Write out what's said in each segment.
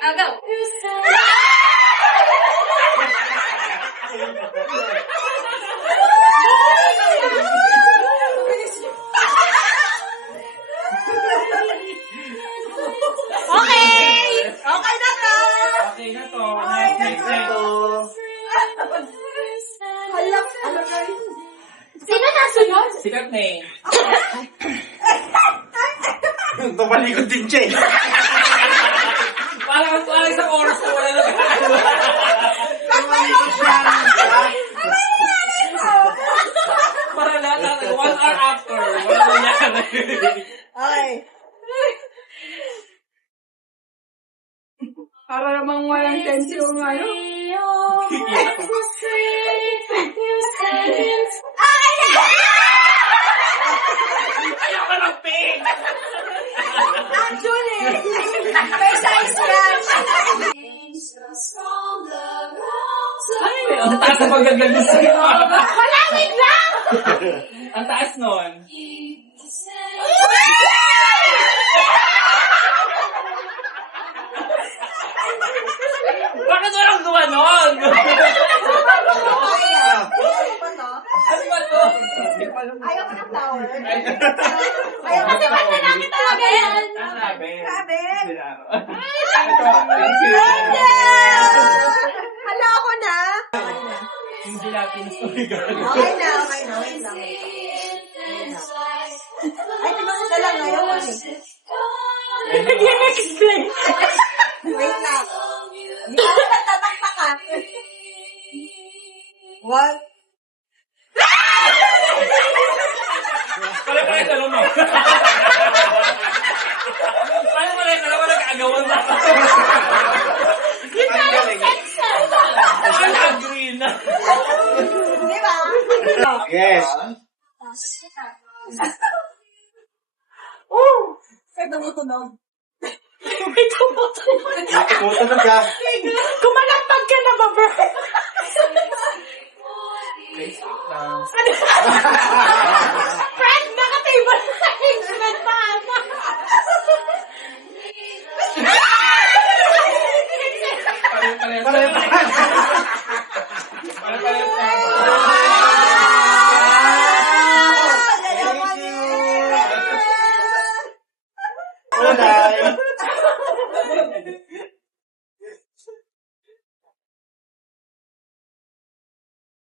Go! Okay! Okay na to! Okay na to. Next. Alam guys. Sino nasunod? Sikat na eh. Tumalikod din siya eh. Parang sa oras ko wala na. Tumalikod siya. Para lahat 1 hour after. Wala na yan. Okay. Para namang walang sense yung ano. Ayoko ng pink! Actually, may size yan. Ay, ang taas na pagagalis sa'yo. Malangit lang! Ang taas nun. Bakit walang gawa nun? Ano ba to? Ayaw ko ng flower. Ayaw kasi basta namin talaga yan. Sabi. Ito, thank you. Hala ako na. Hindi natin story girl. Okay na. Wait lang. Ay, diba ko na lang ngayon kasi. Nag-explain. Wait lang. Hindi ko nagtatakta ka. What? Pala ito lang mo. Pala ito lang mo nag-agawan na. Yun na yung sex. Pala agree na. Di ba? Yes. May tumutunog. May tumutunog. Tumutunog ka. Kumalagpag ka na ba, bro? Friend, naka-table arrangement pa.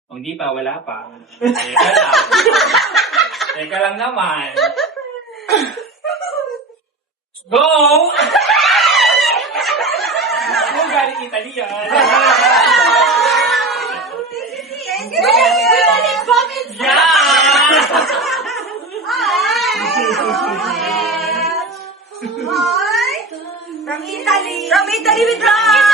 Kung di pa, wala pa. Teka lang. Teka lang naman. Go! Kung galing Italy yan. Yeah! From Italy. From Italy with love.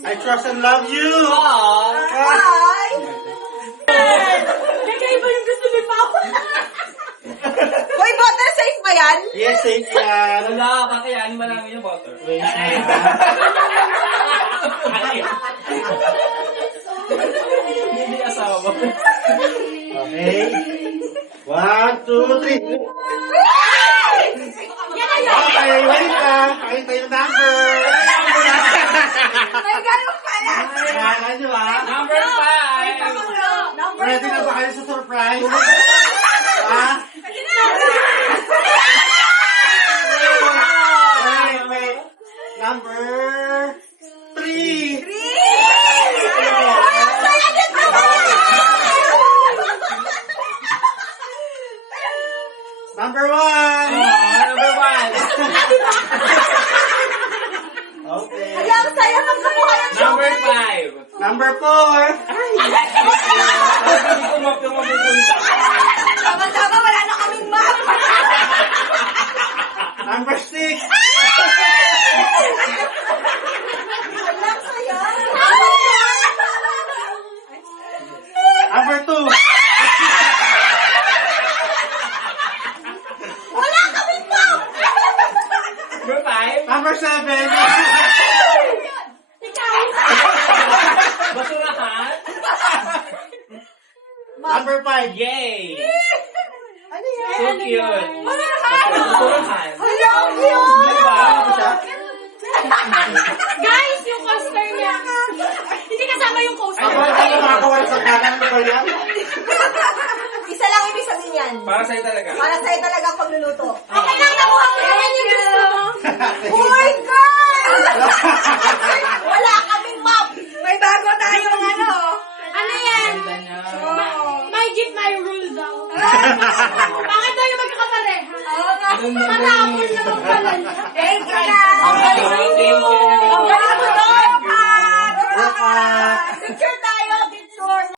I trust and love you. Hi. Nagkaiba yung gusto ni Pao. Hoy, butter safe ba yan? Yes, safe yan. Wala, kakayanin mo lang yung butter. Wait na. Hindi asawa. Okay. 1, 2, 3. Okay, wait lang. Pakita yung number. May gano'n pala. Ayan, di ba? Number 5. Ready na ba kayo sa surprise? Ha? Wait. Number 3. Number 1. Number 1. Okay. Kaya ang saya ng kamuha yung Number chocolate. 5. Number 4. Hindi ko mapupunta. Tama-tama, wala na kaming map. Number 6. Walang saya. Number 2. Wala kaming map. Number 5. Number 7. Ikaw. Basurahan. Number 5. Yay! Ano yan? So cute. Wala ka. Basurahan. Hello, cute. Diba? Guys, yung coaster niya. Hindi kasama yung coaster. Ano makakawala sa kanan mo ba yan? Isa lang ibig sabihin yan. Para sa'yo talaga. Para sa'yo talaga ang pagluluto. Okay lang, nakuha mo naman yung gusto mo. Uy, girl! Wala kaming map. May bago tayong ano. Ano yan? My gift, my rule daw. Bakit tayo magkakapareha? Matapon naman pala niya. Thank you, guys. Ang galing mo doon, Pat! Picture